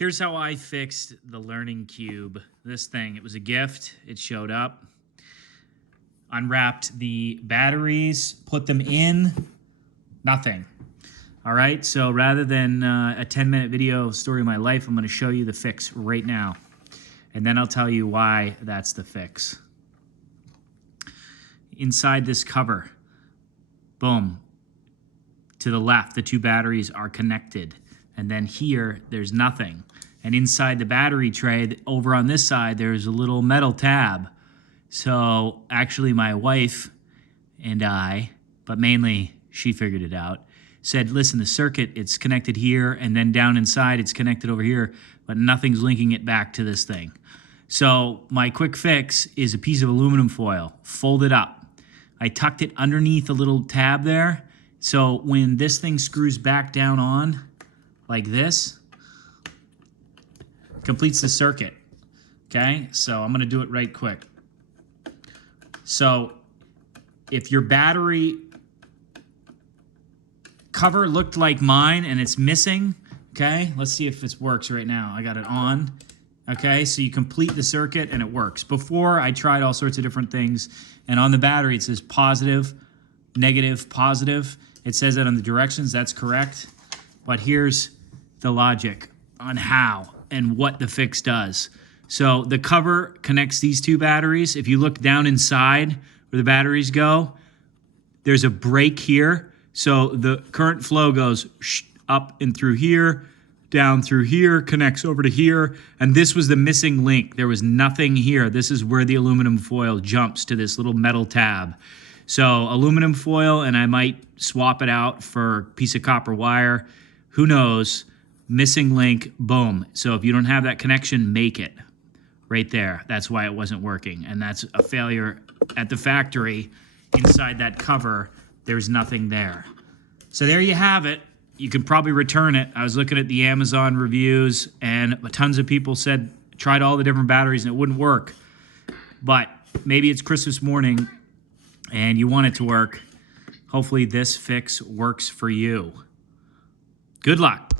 Here's how I fixed the Learning Cube. This thing, it was a gift. It showed up. Unwrapped the batteries, put them in, nothing. All right, so rather than a 10-minute video story of my life, I'm going to show you the fix right now. And then I'll tell you why that's the fix. Inside this cover, boom, to the left, the two batteries are connected. And then here, there's nothing. And inside the battery tray, over on this side, there's a little metal tab. So actually my wife and I, but mainly she figured it out, said, listen, the circuit, it's connected here, and then down inside, it's connected over here, but nothing's linking it back to this thing. So my quick fix is a piece of aluminum foil, fold it up. I tucked it underneath a little tab there, so when this thing screws back down on, like this, completes the circuit, okay? So I'm gonna do it right quick. So if your battery cover looked like mine and it's missing, okay? Let's see if it works right now. I got it on, okay? So you complete the circuit and it works. Before, I tried all sorts of different things, and on the battery it says positive, negative, positive. It says that on the directions, that's correct. But here's the logic on how and what the fix does. So the cover connects these two batteries. If you look down inside where the batteries go, there's a break here. So the current flow goes up and through here, down through here, connects over to here. And this was the missing link. There was nothing here. This is where the aluminum foil jumps to this little metal tab. So aluminum foil, and I might swap it out for a piece of copper wire. Who knows? Missing link, boom. So if you don't have that connection, make it. Right there. That's why it wasn't working. And that's a failure at the factory. Inside that cover, there's nothing there. So there you have it. You can probably return it. I was looking at the Amazon reviews, and tons of people said, tried all the different batteries and it wouldn't work. But maybe it's Christmas morning and you want it to work. Hopefully this fix works for you. Good luck.